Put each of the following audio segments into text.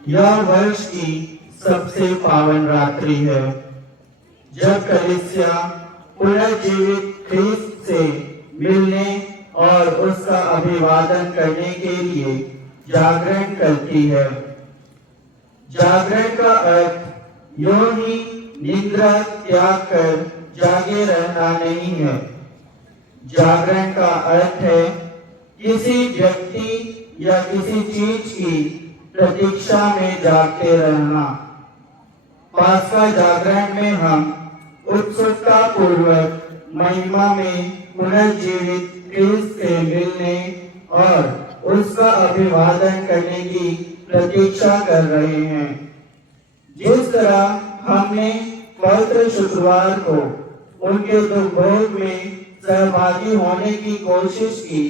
यह वर्ष की सबसे पावन रात्रि है, जब कलीसिया पुनर्जीवित ख्रीस्त से मिलने और उसका अभिवादन करने के लिए जागरण करती है। जागरण का अर्थ यूं ही निद्रा त्याग कर जागे रहना नहीं है। जागरण का अर्थ है किसी व्यक्ति या किसी चीज की प्रतीक्षा में जागते रहना। पास्का जागरण में हम उत्सुकता पूर्वक महिमा में पुनर्जीवित ख्रीस्त से मिलने और उसका अभिवादन करने की प्रतीक्षा कर रहे हैं। जिस तरह हमने पवित्र शुक्रवार को उनके दुख भोग में सहभागी होने की कोशिश की,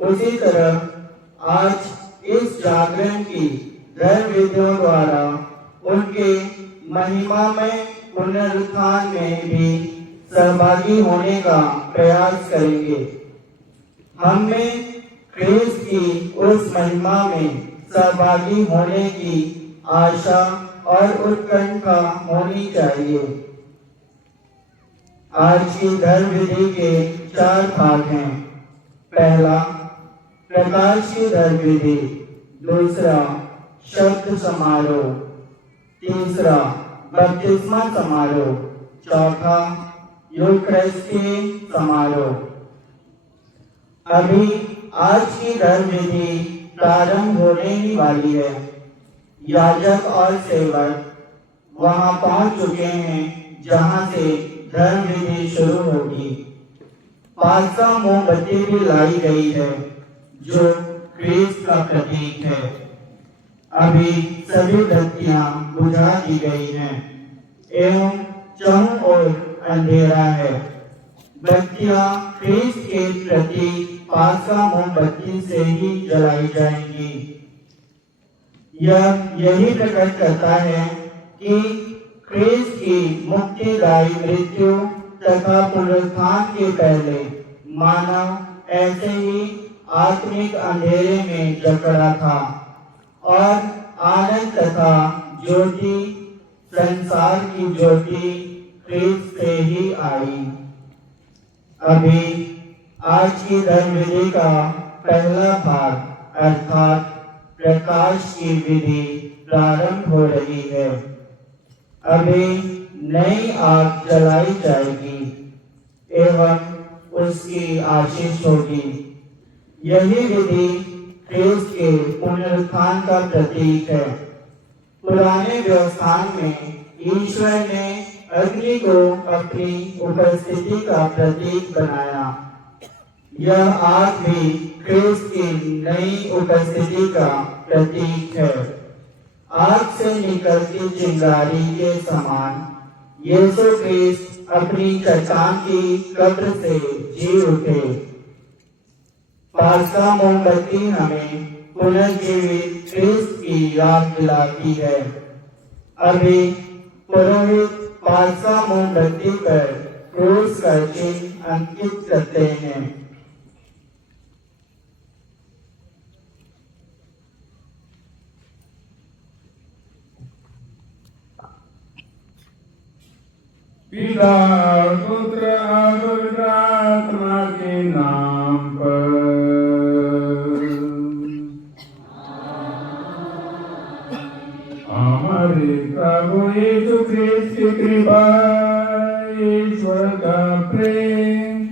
उसी तरह आज इस जागरण की धर्म विधियों द्वारा उनके महिमा में पुनरुत्थान में भी सहभागी होने का प्रयास करेंगे। हमें ख्रीस्त की उस महिमा में सहभागी होने की आशा और उत्कंठा होनी चाहिए। आज की धर्म विधि के 4 भाग हैं। पहला, प्रकाश की धर्म विधि। दूसरा, शब्द समारोह। तीसरा, बपतिस्मा समारोह। चौथा, यूकरिस्ती समारोह। अभी आज की धर्म विधि प्रारंभ होने ही वाली है। याजक और सेवक वहां पहुंच चुके हैं जहां से धर्म विधि शुरू होगी। पास्का मोमबत्ती भी लाई गई है जो ख्रीस्त का प्रतीक है। अभी सभी बत्तियां बुझा दी गई हैं एवं चारों ओर अंधेरा है। बत्तियां ख्रीस्त के प्रतीक पास्का मोमबत्ती से ही जलाई जाएंगी। यही प्रकट करता है कि ख्रीस्त की मुक्तिदायी मृत्यु तथा पुनरुत्थान के पहले मानव ऐसे ही आत्मिक अंधेरे में जकड़ा था और आनंद तथा ज्योति, संसार की ज्योति ख्रीस्त से ही आई। अभी आज की धर्म विधि का पहला भाग अर्थात प्रकाश की विधि प्रारंभ हो रही है। अभी नई आग जलाई जाएगी एवं उसकी आशीष होगी। यही विधि ख्रीस्त के पुनरुत्थान का प्रतीक है। पुराने व्यवस्थान में ईश्वर ने अग्नि को अपनी उपस्थिति का प्रतीक बनाया। यह आग भी ख्रीस्त की नई उपस्थिति का प्रतीक है। आग से निकलती चिंगारी के समान यीशु ख्रीस्त अपनी चट्टान की कब्र से जी उठे। पास्का मोमबत्ती हमें पुनर्जीवित ख्रीस्त की याद दिलाती है। अभी पुरोहित पास्का मोमबत्ती पर क्रूस का चिन्ह अंकित करते हैं। पिता पुत्र पवित्र आत्मा के नाम पर। हमारे प्रभु यीशु ख्रीस्त की कृपा, ईश्वर का प्रेम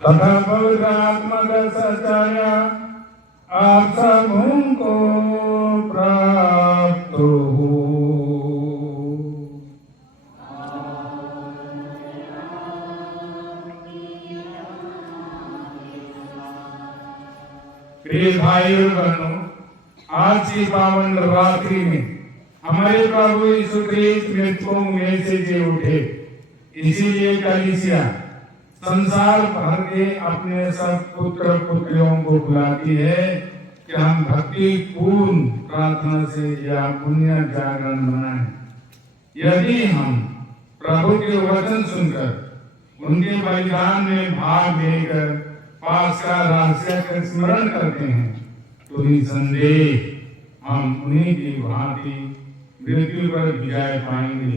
तथा पवित्र आत्मा का सच्चाई आप सबको प्राप्त हो। प्रिय भाई और बहनों, आज की पावन रात्रि में हमारे प्रभु यीशु ख्रीस्त मृतकों में से जी उठे। इसीलिए कलीसिया संसार भर के अपने सब पुत्र पुत्रियों को बुलाती है कि हम भक्ति पूर्ण प्रार्थना से यह पुण्य जागरण मनाएं। यदि हम प्रभु के वचन सुनकर उनके बलिदान में भाग लेकर पास्का रहस्य का स्मरण करते हैं तो निसंदेह हम उन्हीं की भांति मृत्यु पर विजय पाएंगे,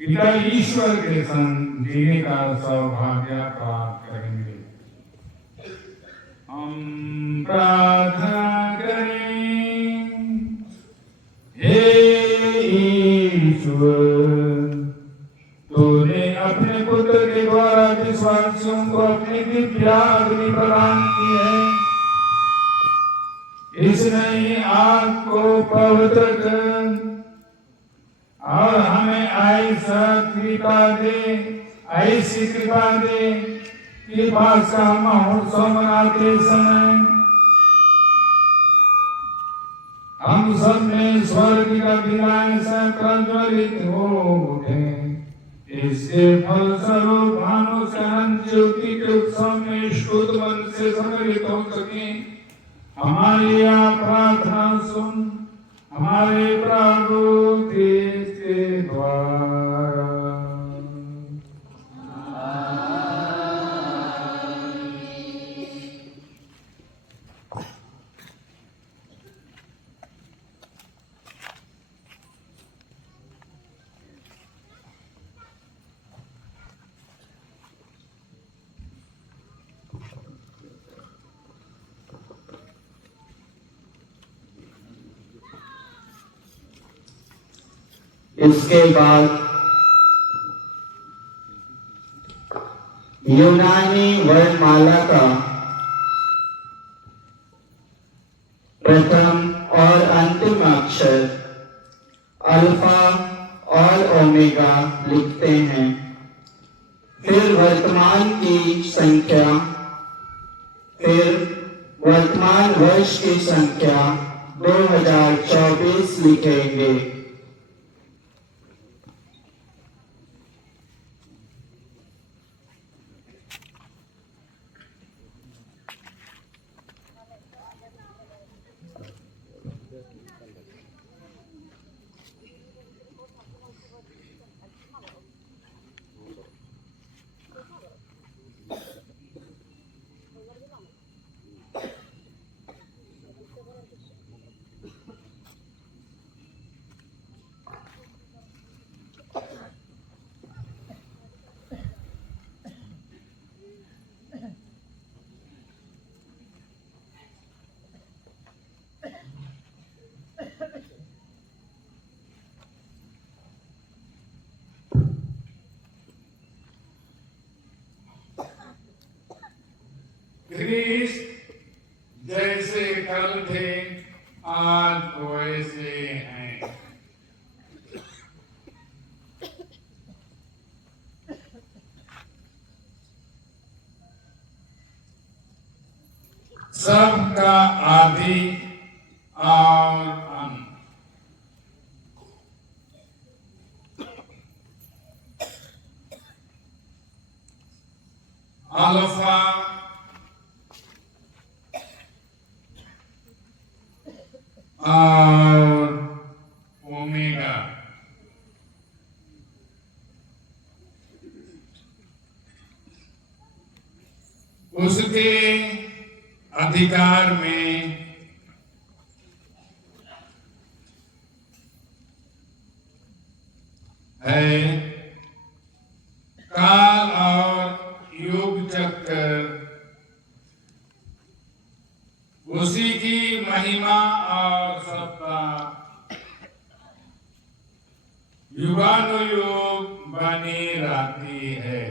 पिता ईश्वर के संग जीने का सौभाग्य प्राप्त करेंगे। हम प्रार्थना करें। हे ईश्वर, तूने अपने पुत्र के द्वारा विश्वासियों को अपनी दिव्य अग्नि प्रदान की है। इस नई आग को पवित्र कर और हमें ऐसी कृपा दे कि पास्का महोत्सव मनाते समय हम सब में स्वर्ग का विलाय से प्रज्वलित हो उठे। इसके फलस्वरूप हम उस अनंत ज्योति के उत्सव में शुद्ध मन से सम्मिलित हो सके। हमारी प्रार्थना सुन, हमारे प्रभु क्रिस्त के द्वारा। इसके बाद यूनानी वर्णमाला का प्रथम और अंतिम अक्षर अल्फा और ओमेगा लिखते हैं। फिर वर्तमान की संख्या, फिर वर्तमान वर्ष की संख्या 2024 लिखेंगे। ख्रीस्त जैसे कल थे आज वैसे हैं। सबका आदि और अंत। अल्फा और ओमेगा। उसके अधिकार में है काल और युग चक्र, उसी की महिमा और सत्ता युगानुयुग बनी रहती है।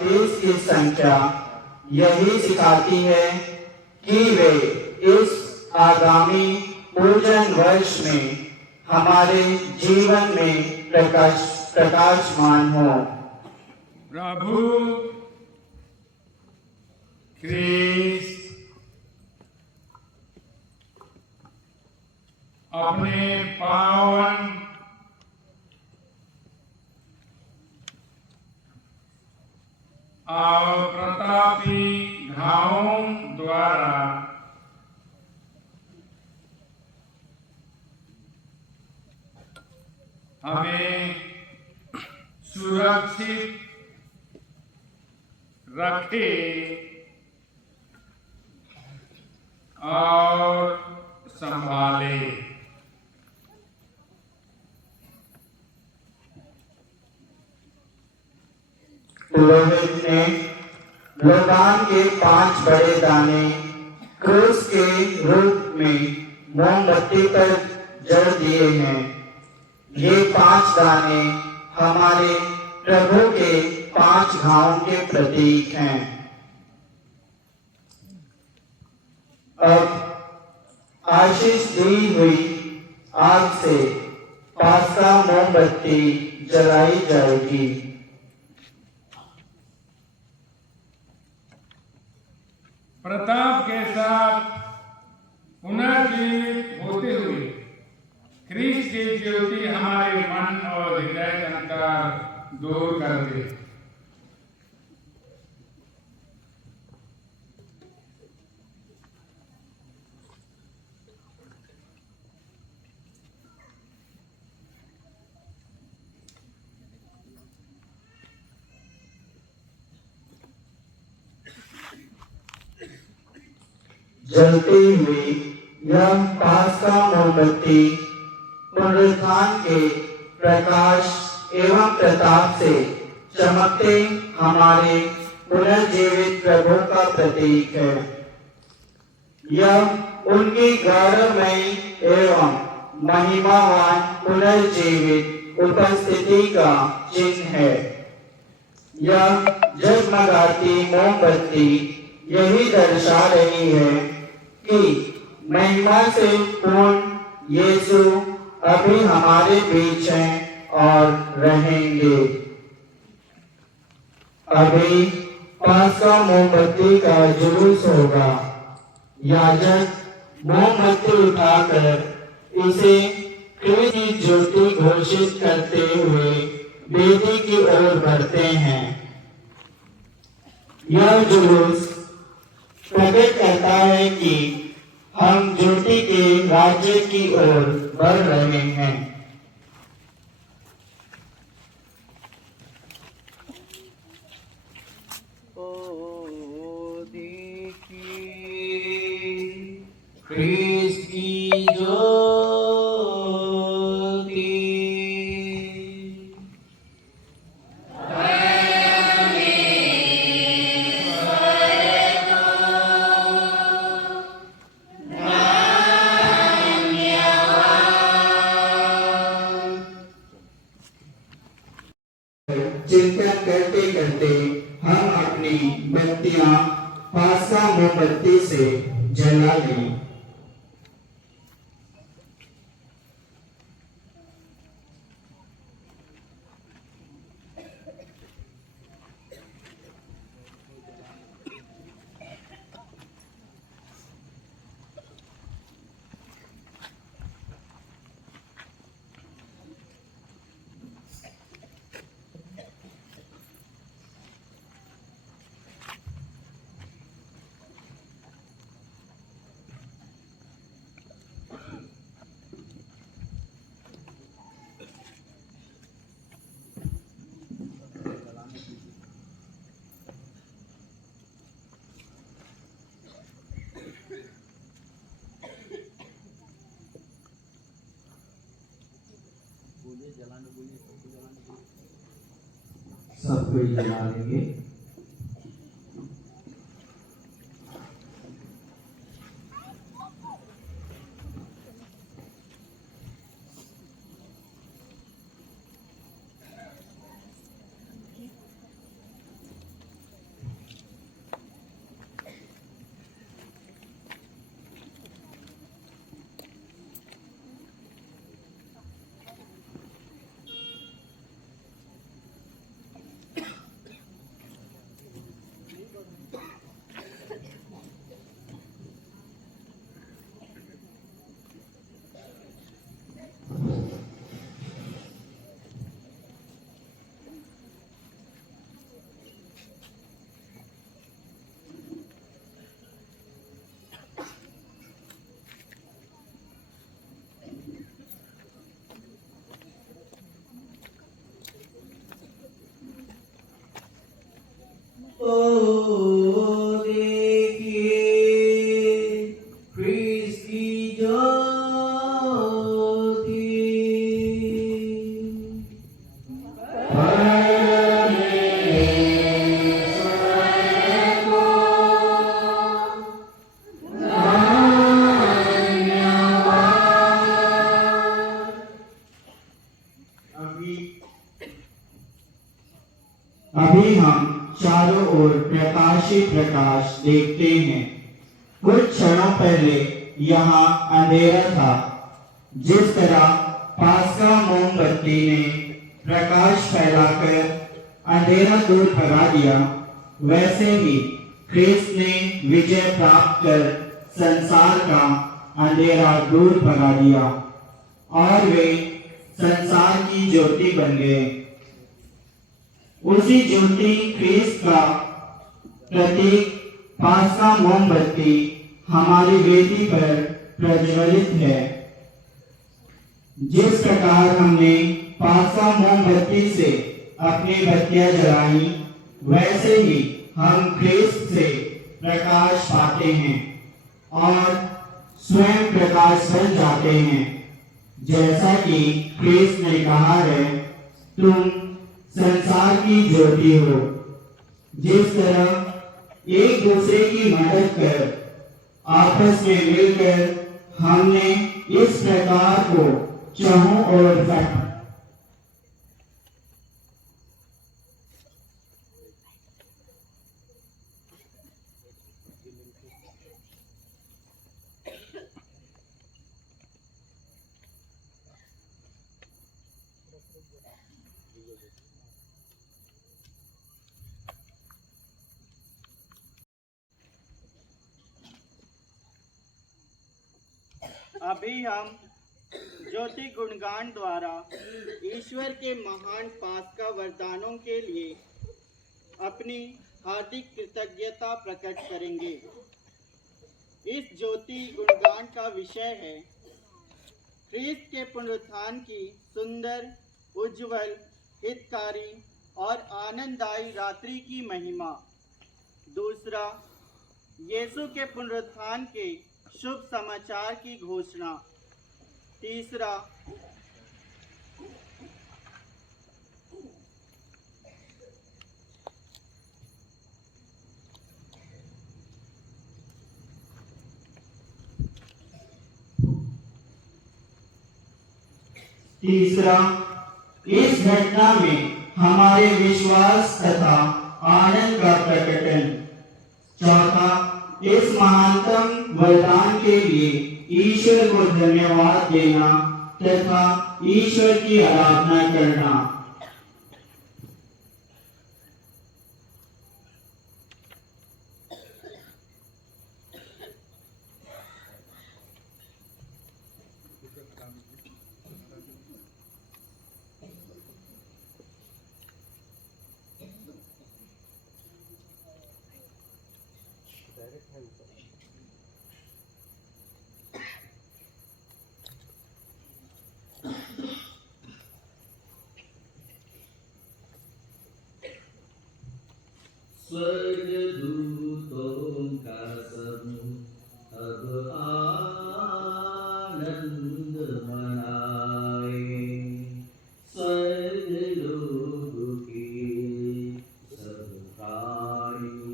देश की संख्या यही सिखाती है कि वे इस आगामी पूजन वर्ष में हमारे जीवन में प्रकाशमान हो। प्रभु ख्रीस्त अपने पावन और प्रतापी घावों द्वारा हमें सुरक्षित रखे और संभाले। पुरोहित ने लोबान के 5 बड़े दाने क्रूस के रूप में मोमबत्ती पर जड़ दिए हैं। ये 5 दाने हमारे प्रभु के 5 घावों के प्रतीक हैं। अब आशीष दी हुई आग से पास्का मोमबत्ती जलाई जाएगी। प्रताप के साथ पुनर्जीवित होते हुए ख्रीस्त की ज्योति हमारे मन और हृदय का अंधकार दूर कर दे। जलती हुई यह पास्का मोमबत्ती पुनरुत्थान के प्रकाश एवं प्रताप से चमकते हमारे पुनर्जीवित प्रभु का प्रतीक है। यह उनकी गौरवमयी एवं महिमावान पुनर्जीवित उपस्थिति का चिन्ह है। यह जगमगाती मोमबत्ती यही दर्शा रही है कि महिमा से पूर्ण यीशु अभी हमारे बीच हैं और रहेंगे। अभी पास्का मोमबत्ती का जुलूस होगा। याजक मोमबत्ती उठाकर इसे ख्रीस्त की ज्योति घोषित करते हुए वेदी की ओर बढ़ते हैं। यह जुलूस प्रकट करता है कि हम ज्योति के राज्य की ओर बढ़ रहे हैं। ओ देखिए ख्रीस्त की ज्योति। चिंतन करते करते हम अपनी बत्तियां पास्का मोमबत्ती से जला लें। सब कोई जला लेंगे। देखिए ख्रीस्त की ज्योति। अभी हम चारों ओर प्रकाश ही प्रकाश देखते हैं। कुछ क्षणों पहले यहाँ अंधेरा था। जिस तरह पास्का मोमबत्ती ने प्रकाश फैलाकर अंधेरा दूर भगा दिया, वैसे ही ख्रीस्त ने विजय प्राप्त कर संसार का अंधेरा दूर भगा दिया और वे संसार की ज्योति बन गए। उसी ज्योति ख्रीस्त का प्रतीक पास्का मोमबत्ती हमारी वेदी पर प्रज्वलित है। जिस प्रकार हमने पास्का मोमबत्ती से अपनी बत्तियां जलाई, वैसे ही हम ख्रीस्त से प्रकाश पाते हैं और स्वयं प्रकाश बन जाते हैं। जैसा कि ख्रीस्त ने कहा है, तुम संसार की ज्योति हो। जिस तरह एक दूसरे की मदद कर आपस में मिलकर हमने इस प्रकार को चाहों और अभी हम ज्योति गुणगान द्वारा ईश्वर के महान पास्का वरदानों के लिए अपनी हार्दिक कृतज्ञता प्रकट करेंगे। इस ज्योति गुणगान का विषय है ख्रीस्त के पुनरुत्थान की सुंदर, उज्जवल, हितकारी और आनंददायी रात्रि की महिमा। दूसरा, यीशु के पुनरुत्थान के शुभ समाचार की घोषणा। तीसरा, इस घटना में हमारे विश्वास तथा आनंद का प्रकटन। चौथा, इस महानतम वरदान के लिए ईश्वर को धन्यवाद देना तथा ईश्वर की आराधना करना। स्वर्गदूतों का समूह अब आनंद मनाए, स्वर्ग लोग के सब प्राणी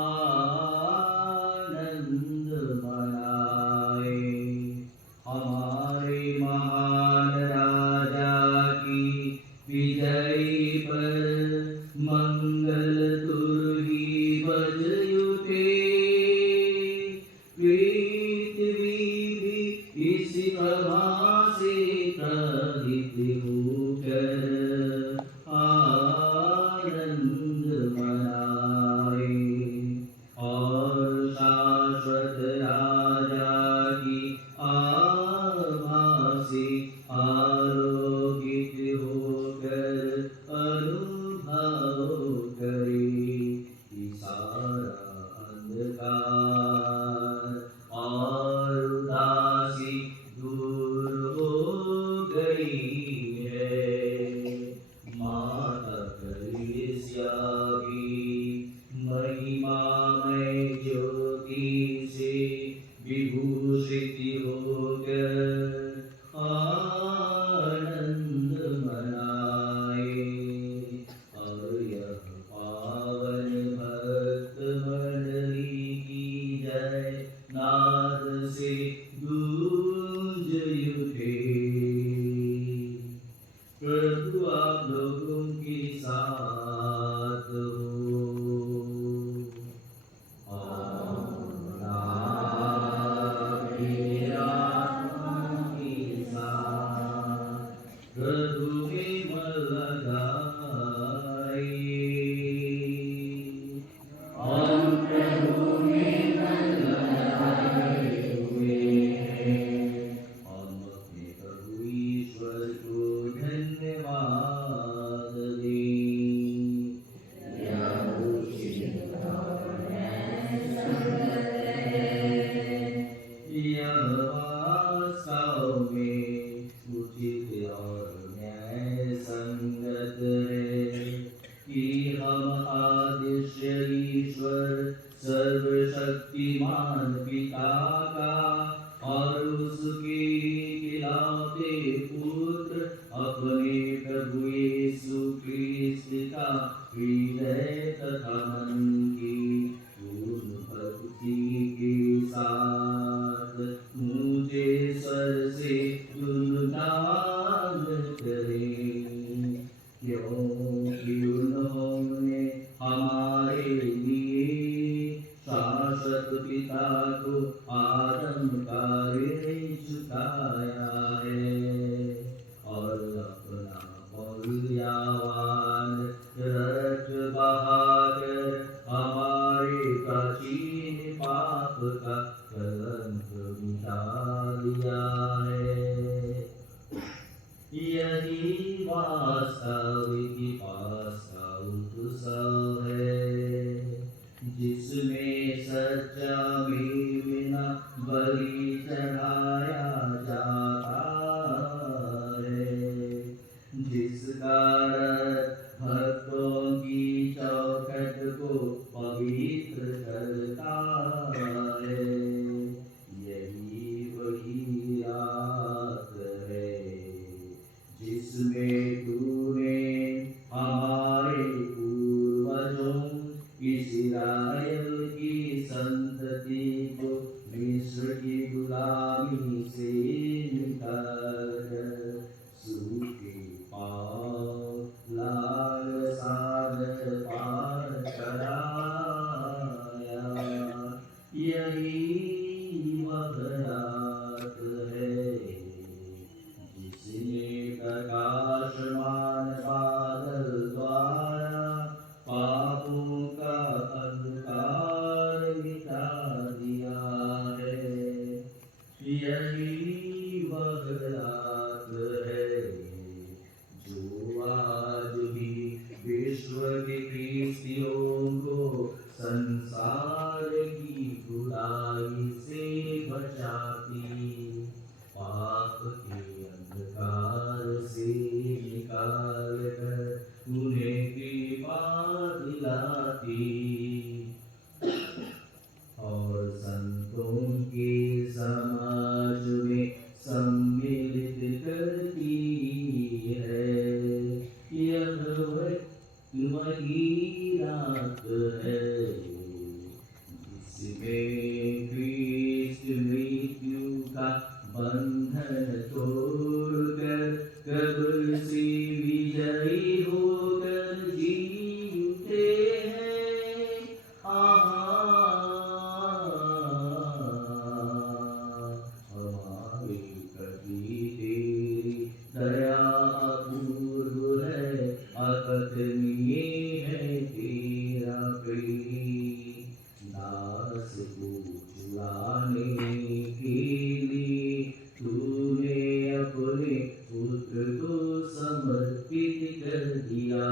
आनंद मनाए। हमारे महान राजा की विजय पर मंगल तुरही बज उठे, पृथ्वी भी इस प्रभा से प्रहित होकर आनंद मनाए और शाश्वत राजा की आभा से आलोकित होकर अनुभव करे कि सारा अंधकार और उदासी दूर हो गई है। माता कलीसिया भी और न्याय संगत है कि हम आदिश्य ईश्वर सर्वशक्तिमान पिता का और उसके खिलाते पुत्र अपने प्रभु यीशु क्रिस्त का हृदय तथा मन की पूर्ण भक्ति के साथ मुझे स्वर से गुणगान करें, क्योंकि उन्होंने हमारे लिए शाश्वत पिता को आदम का ऋण चुकाया है और अपना मूल्यवान रक्त बहाकर हमारे प्राचीन पाप का कलंक मिटा दिया है। यही वास्तविक पास्का उत्सव है जिसमें सच्चा मेमना बलि चढ़ाया जाता है, जिसका रक्त भक्तों की चौखट को पवित्र करता है। यही वही रात है जिसमें तूने हमारे पूर्वजों इस्राएल की संतति को मिस्र की गुलामी से निकालकर सूखे पाँव लाल सागर पार कराया। यही वह रात है जिसने प्रकाशमान बादल द्वारा पापों का अंधकार मिटा दिया है। यही वह रात है जो आज भी विश्व के क्रिस्तियों को संसार की बुराई से बचाती, पाप के अंधकार से निकाल कर उन्हें कृपा दिलाती और संतों के समाज में सम्मिलित करती है। यह वही रात है जिसमें क्रिस्त मृत्यु का बंधन तोड़कर कब्र से विजयी होकर जी उठे हैं। हमारे प्रति तेरी दया अपूर्व है, अकथनीय है तेरा प्रेम। दास को छुड़ाने के लिए तूने अपने पुत्र को समर्पित कर दिया।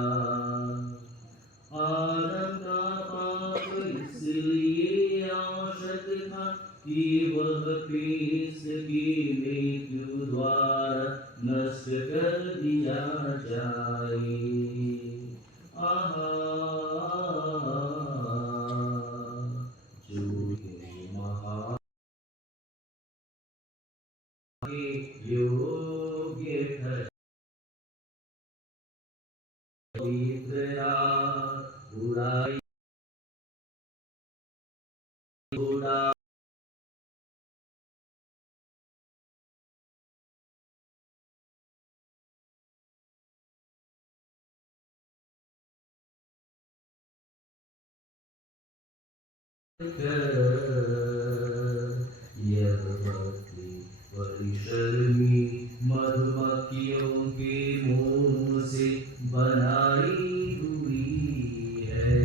आदम का पाप इसलिए आवश्यक था कि वह क्रिस्त की मृत्यु द्वारा नष्ट कर दिया जाए। जो तेरे महा योग्य पवित्र बुराई बुरा यह भक्ति परिशर्मी मधुमक्खियों के मोह से बनाई हुई है।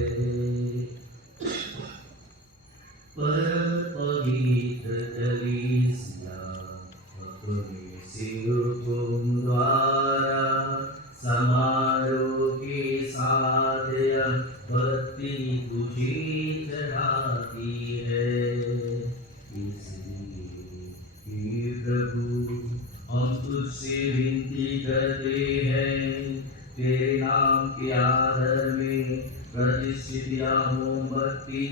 परम पवित्र कलीसिया अपने सिरुकुम द्वारा समारोह के साथ यह भक्ति तुझे चढ़ाती है। इसलिए हे प्रभु, हम तुझसे विनती कर करते हैं। तेरे नाम के आदर में प्रतिष्ठित यह मोमबत्ती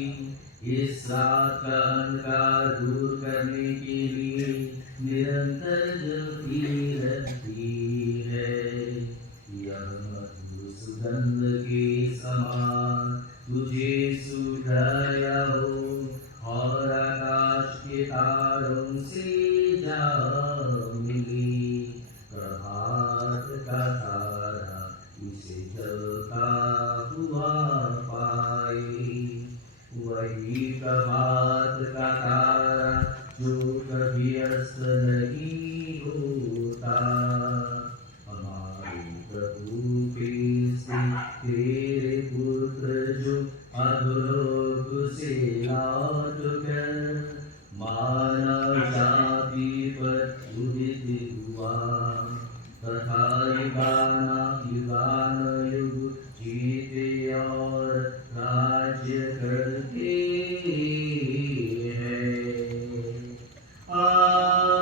इस रात का अंधकार दूर करने के लिए निरंतर जलती रहती है। यह मधुर सुगंध के समान तुझे सुधराया हो और आकाश के तारों से जा मिली। प्रभात का तारा इसे जलता हुआ पाए, वही प्रभात का तारा जो कभी अस्त नहीं होता। हमारे प्रभु क्रिस्त तेरे पुत्र जो अधोलोक से लौट कर मानव जाति पर उदित हुआ तथा युगानुयुग जीते और राज्य करते हैं। आमीन।